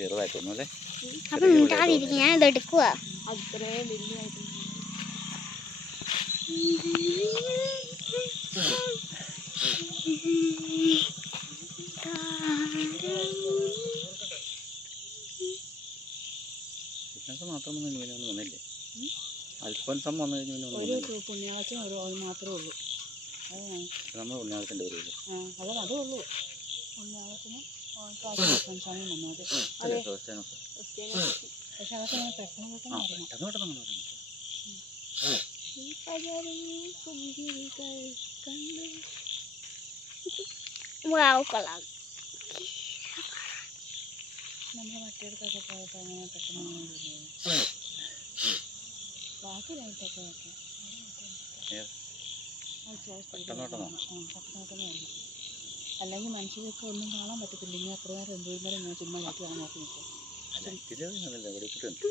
ചെറുതായിട്ടൊന്നും അല്ലേ? അപ്പം മിണ്ടാതിരിക്കും, ഞാൻ ഇത് എടുക്കുക. അത്രയും വലിയതായിട്ട് മാത്രമൊന്നും ഇവനൊന്നും വന്നില്ലേ? അൽഫോൻസം വന്നു കഴിഞ്ഞാൽ ഒരു പുണ്യാളച്ചനും ഒരു അത് മാത്രമേ ഉള്ളൂ. നമ്മൾ പുണ്യാളത്തിൻ്റെ വരുമല്ലോ. അതേ ഉള്ളൂ. പുണ്യാളത്തിനും അൽഫോൻസാമയും വന്നത്. അതെ, പക്ഷെ അതൊക്കെ നമ്മൾ പെട്ടെന്ന് പെട്ടെന്ന് കൊള്ളാം. നമ്മൾ മറ്റേടത്തൊക്കെ പോയപ്പോൾ അങ്ങനെ പെട്ടെന്ന് ബാക്കി ലൈറ്റൊക്കെ പെട്ടെന്ന് അല്ലെങ്കിൽ മനുഷ്യർക്ക് ഒന്നും കാണാൻ പറ്റത്തില്ല. ഇങ്ങനെ അത്ര നേരം എന്തോരം ഇങ്ങനെ ചുമ്മാ ബാക്കി കാണാൻ നോക്കി നിൽക്കും. അല്ല, ഇതിൽ വെടിക്കിട്ടുണ്ട്.